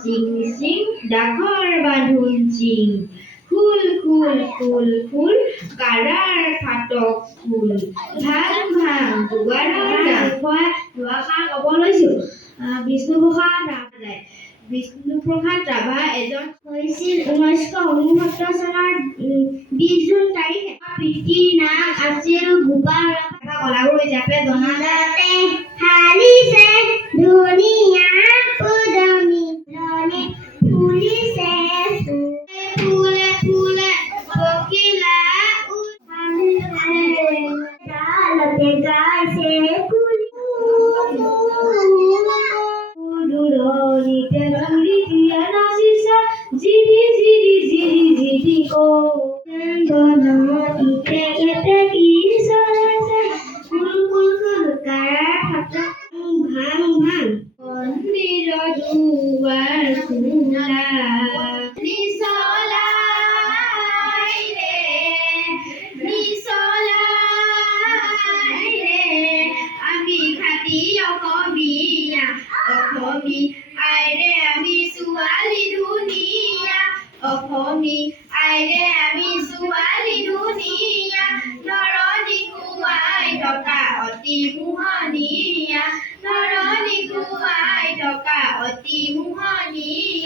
চিং চিং ডাকৰ বান্ধোন চিং ফুল ফুল ফুল ফুল কাৰাৰ ফাটক ফুল ভাং ভাং দুৱাৰৰ ডাঙৰ দুআষাৰ ক'ব লৈছোঁ। বিষ্ণুপ্ৰসাদ ৰাভা এজন হৈছিল 1969 চনৰ 20 জুন তাৰিখে। পিতৃৰ নাম আছিল গোপাল ৰাভা। কলাগুৰু হিচাপে জনাজাতে হালিছে ধুনীয়া উদনি লনে ফুলিছে ফুলে ফুলে পখিলা ডালতে গাইছে দূৰণিতে ঘূৰি দিয়া নাচিছে জিৰি জিৰি জিৰি জিৰি ইতে ইতে কি চলাইছে ফুল ফুল ফুল কাৰাৰ ফাটক ভাং ভাং মন্দিৰৰ দুৱাৰ খোলা নিচলাই ৰে আমি খাটি অসমীয়া অসমী আইৰে আমি ছোৱালী ধুনীয়া অসমী আইৰে আমি ছোৱালী ধুনীয়া ধৰণী কোৱাই থকা অতি মোহনীয়া ধৰণী কোৱাই থকা অতি মোহনীয়া